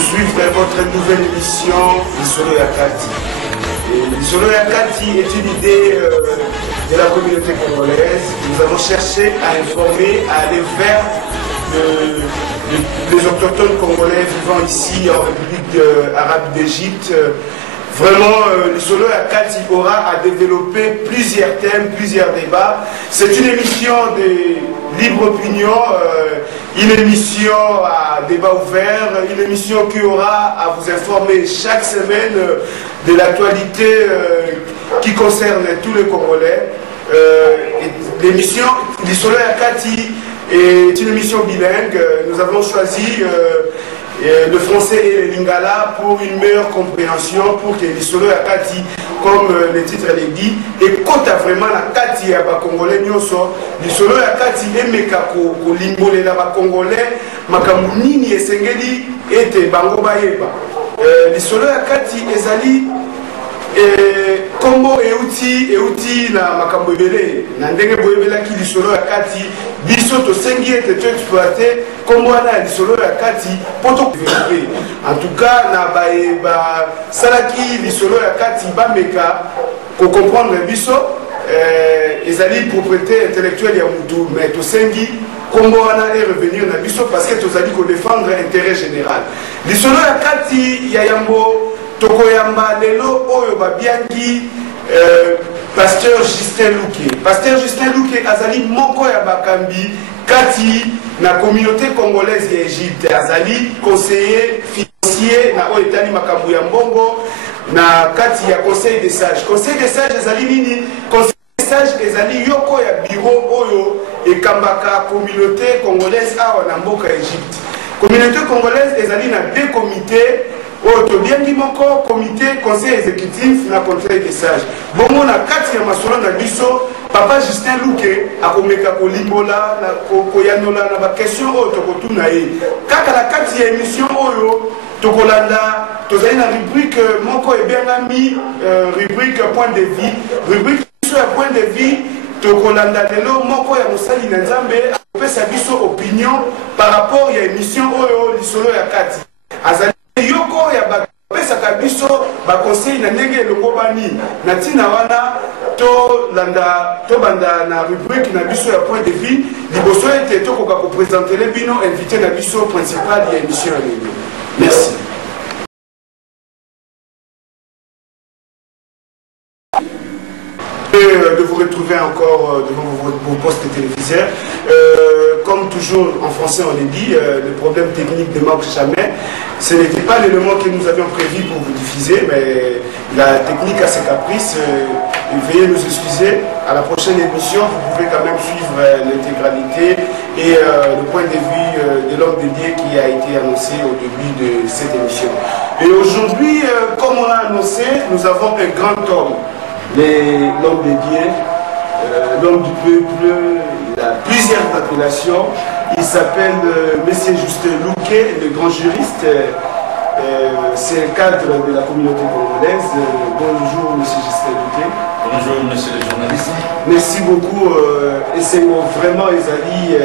poursuivre votre nouvelle émission Lisolo Yakati. Lisolo Yakati est une idée de la communauté congolaise. Nous avons cherché à informer, à aller vers les autochtones congolais vivant ici en République arabe d'Égypte. Vraiment, Lisolo Yakati aura à développer plusieurs thèmes, plusieurs débats. C'est une émission de libre opinion, une émission à débat ouvert, une émission qui aura à vous informer chaque semaine de l'actualité qui concerne tous les Congolais. L'émission Lisolo Yakati est une émission bilingue. Nous avons choisi le français et le lingala pour une meilleure compréhension, pour que Lisolo Yakati, comme le titre le dit, écoute vraiment la kati ya ba congolais nyonso. Lisolo Yakati emeka ko limbolela ba congolais makambo nini esengeli ete bango bayeba. Lisolo Yakati ezali kombo euti na makambo ebele na ndenge boyebelaki Lisolo Yakati biso tosengi ete to exploiter kombo wana ya Lisolo Yakati poto développer. En tout cas na ba salaki Lisolo Yakati bameka ko comprendre biso ezali propriété intellectuelle ya mutu, mais tosengi kombo wana est revenir na biso parce que tozali ko défendre intérêt général. Lisolo Yakati ya yambo tokoyamba lelo oyo babiangi Pasteur Justin Luke. Pasteur Justin Luke azali moko ya bakambi kati na communauté congolaise ya Égypte. Azali conseiller financier na oyo etali makambo ya mbongo na kati ya conseil des sages. Conseil des sages ezali nini? Conseil des sages ezali yoko ya bureau oyo ekambaka communauté congolaise awa na mboka ya Égypte. Communauté congolaise ezali na deux comités. Oto bien moko comité conseil exécutif na conseil des sages. Bongo na kati ya masolo na biso papa Justin Luke akomeka ko limbola na koyanola na ba question oyo tokotuna ye. Kaka na kati ya émission oyo tokolanda tozali na rubrique moko ebengami rubrique point de vie. Rubrique sur point de vie tokolanda lelo moko ya mosali na Nzambe apesa biso opinion par rapport ya émission oyo Lisolo Yakati. Azali yoko ya bapesaka biso baconseil na ndenge elongo bani na ntina wana tobanda na rubrique na biso ya point de vue liboso ete tokoka kopresentele bino invité na biso principal ya émission ya lelo. Merci. De vous retrouver encore devant vos postes téléviseurs. Comme toujours en français on le dit, le problème technique ne manque jamais. Ce n'était pas l'élément que nous avions prévu pour vous diffuser, mais la technique a ses caprices. Veuillez nous excuser. À la prochaine émission, vous pouvez quand même suivre l'intégralité et le point de vue de l'homme de Dieu qui a été annoncé au début de cette émission. Et aujourd'hui, comme on l'a annoncé, nous avons un grand homme. L'homme de Dieu, l'homme du peuple, il a plusieurs appellations. Il s'appelle Monsieur Justin Luke, le grand juriste. C'est le cadre de la communauté congolaise. Bonjour Monsieur Justin Luke. Bonjour Monsieur le journaliste. Merci beaucoup. Et c'est vraiment Ezali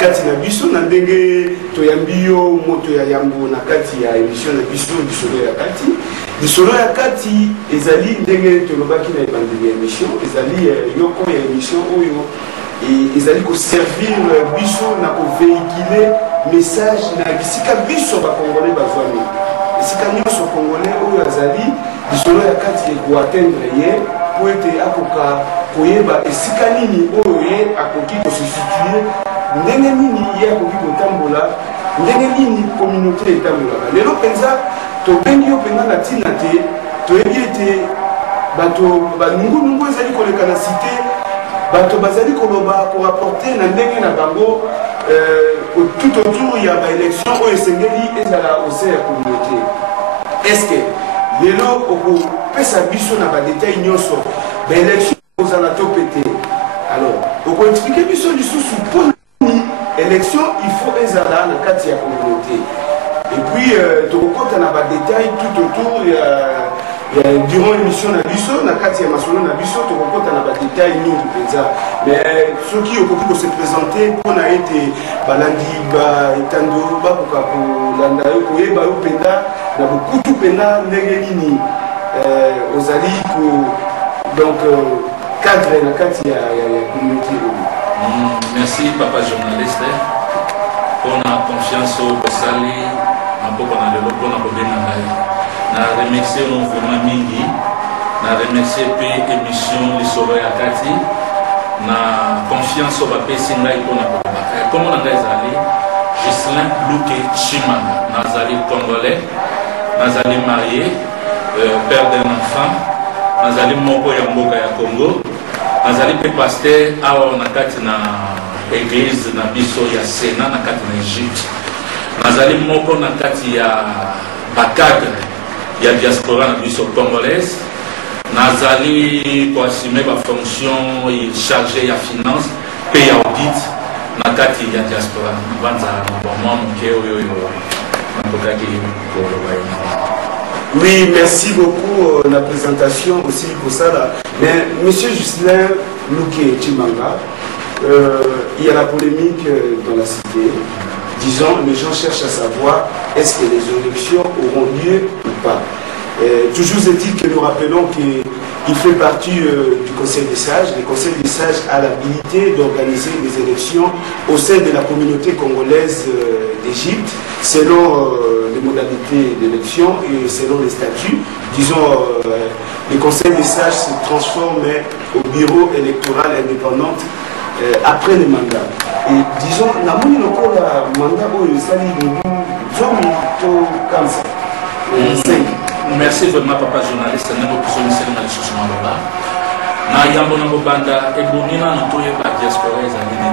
kati na biso na ndenge toyambi yo moto ya yambo na kati ya émission na biso Lisolo Yakati. Lisolo Yakati ezali ndenge tolobaki na ebandeli ya émission ezali yoko ya émission oyo ezali ko servir biso na ko véhiculer message na bisika biso ba congolais bazwani esika nyonso congolais oyo azali Lisolo Yakati eko atteindre ye po ete akoka koyeba esika nini oyo ye akoki kosituer ndenge nini ye akoki kotambola ndenge nini communauté etambolaka lelo mpenza tobengi yo mpenza na ntina te toyebi ete bato banungunungu ezali koleka na cité bato bazali koloba korapporte na ndenge na bango tout autour ya baélection oyo esengeli ezala au sein ya communauté. Est-ce que lelo okopesa biso na badetail nyonso baélection ozala to pete? Alors okoexplike biso lisusu mpo élection il faut ezala na kati ya communauté. Et puis tokokota na badetail tout autour durant l'émission na biso na kati ya masolo na biso tokokota na badetail mingi mpenza mais soki okoki kose présenter mpona ete balandi baetando bakoka kolanda yo koyeba yo mpenza na bokutu mpenza ndenge nini ozali donc cadre na kati ya communauté oyo. Merci papa journaliste pour la confiance au Bosali na poko na lelo mpona kobenga ngai. Na remercier nos vraiment mingi, na remercier pe émission lisolo ya kati, na confiance au bapesi ngai pona kobenga. Comment ngai zali Gislin Luke Chimanga, nazali congolais, nazali marié, père d'un enfant, nazali moko ya mboka ya Congo, nazali pe pasteur awa na kati na église na biso ya Sena na kati na Egypte. Nazali moko na kati ya bakadre ya diaspora na biso congolaise. Nazali ko assumer ba fonction chargé ya finance pe ya audit na kati ya diaspora. Banza na mwa mkeo yo na kokaki ko ba. Oui, merci beaucoup la présentation aussi pour ça là. Mais monsieur Gislin Luke Chimanga, il y a la polémique dans la cité. Disons, les gens cherchent à savoir est-ce que les élections auront lieu ou pas. Toujours est-il que nous rappelons qu'il fait partie du Conseil des sages. Le Conseil des sages a l'habilité d'organiser les élections au sein de la communauté congolaise d'Égypte, selon les modalités d'élection et selon les statuts. Disons, le Conseil des sages se transforme au bureau électoral indépendant après le mandat. Et disons, la mandat merci vraiment papa journaliste. Na yambo na banda ebonina na toye ba diaspora ezalini.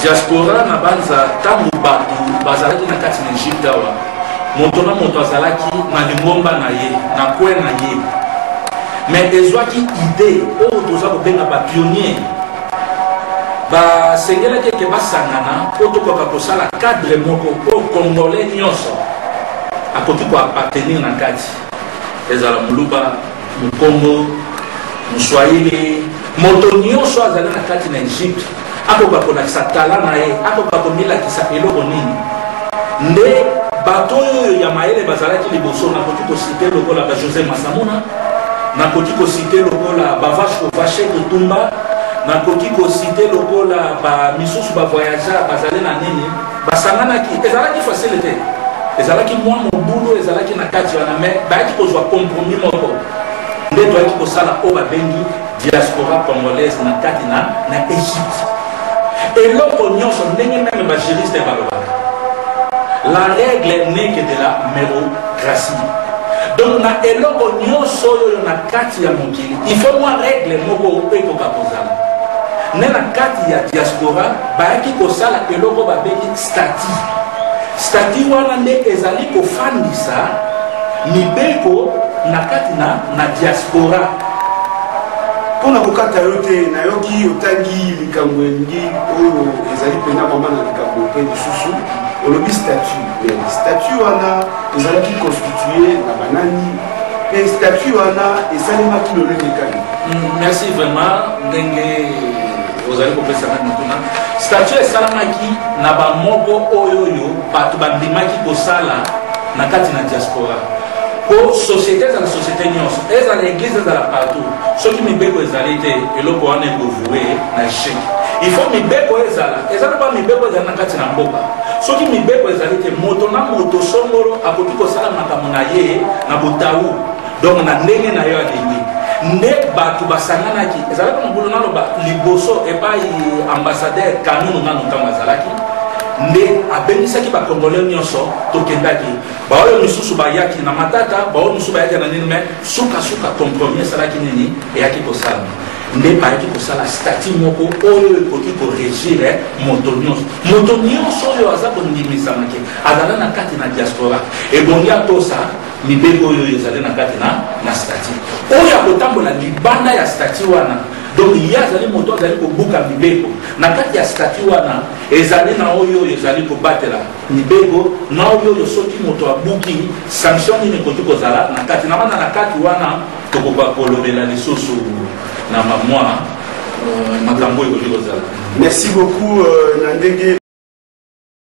Diaspora na banza tangu batu bazalaki na kati na Egypte awa. Moto na moto azalaki na lingomba na ye, na kwe na ye. Mais ezwaki idée o toza ko benga ba pionnier. Ba sengela ke basangana o to ko kosala cadre moko o congolais nyonso. Akoki ko appartenir na kati. Ezala muluba Mukongo, Muswahili, moto nyonso azali na kati na Egypte, akoka kolakisa tala na ye, akoka komilakisa eloko nini. Nde bato oyo ya mayele bazalaki liboso nakoki kosite lokola ba José Massamuna, nakoki kosite lokola ba Vache Kutumba, nakoki kosite lokola ba misusu ba voyageur bazali na nini, basanganaki ezalaki facile te. Ezalaki mwa mobulu ezalaki na kati wana mais bayaki kozwa compromis moko. Nde toyaki kosala o babengi diaspora congolaise na kati na Égypte. Eloko nyonso ndenge même bajuriste balobaka. La règle n'est que de la mérocratie. Donc na eloko nyonso oyo na kati ya mokili, il faut mwa règle moko ekoka kozala. Ne na kati ya diaspora bayaki kosala eloko babengi statut. Statut wana nde ezali kofandisa mibeko na kati na diaspora. Pona kokata yote na yoki otangi likambo elingi oyo ezali pena mama na likambo pe lisusu olobi statut. Statut wana ezalaki constitué na banani pe statut wana esalemaki lolenge kani. Merci vraiment ndenge ozali kopesa na mutuna. Statut esalamaki na bamoko oyo bato bandimaki kosala na kati na diaspora. Pour société dans la société nyonso, eza na église dans la partout. Ce qui mibeko ezali te eloko wana ekovoué na échec. Il faut mibeko ezala pas mibeko ezala na kati na mboka. Ce qui mibeko ezali te moto na moto songolo akoki kosala makambo na ye na botawu. Donc na ndenge na yo alingi. Nde bato basanganaki ezalaki mobulu naloba liboso epai ambassadeur kanunu nanu ntango azalaki. Nde abengisaki bakongolais nyonso tokendaki baoyo misusu bayaki na matata baoyo misusu bayaki na nini mais suka compromis esalaki nini eyaki kosala nde bayaki kosala statut moko oyo ekoki korégir moto nyonso oyo aza kondimisamaki azala na kati na diaspora ebongi atosa mibeko oyo ezali na kati na statut oyo akotambola libanda ya statut wana donc ye azali moto azali kobuka mibeko na kati ya statut wana ezali na oyo ezali kobatela mibeko na oyo soki moto abuki sanction nini koki kozala na kati na wana na kati wana tokoka kolobela lisusu na mamwa makambo ekoki kozala. Merci beaucoup na ndenge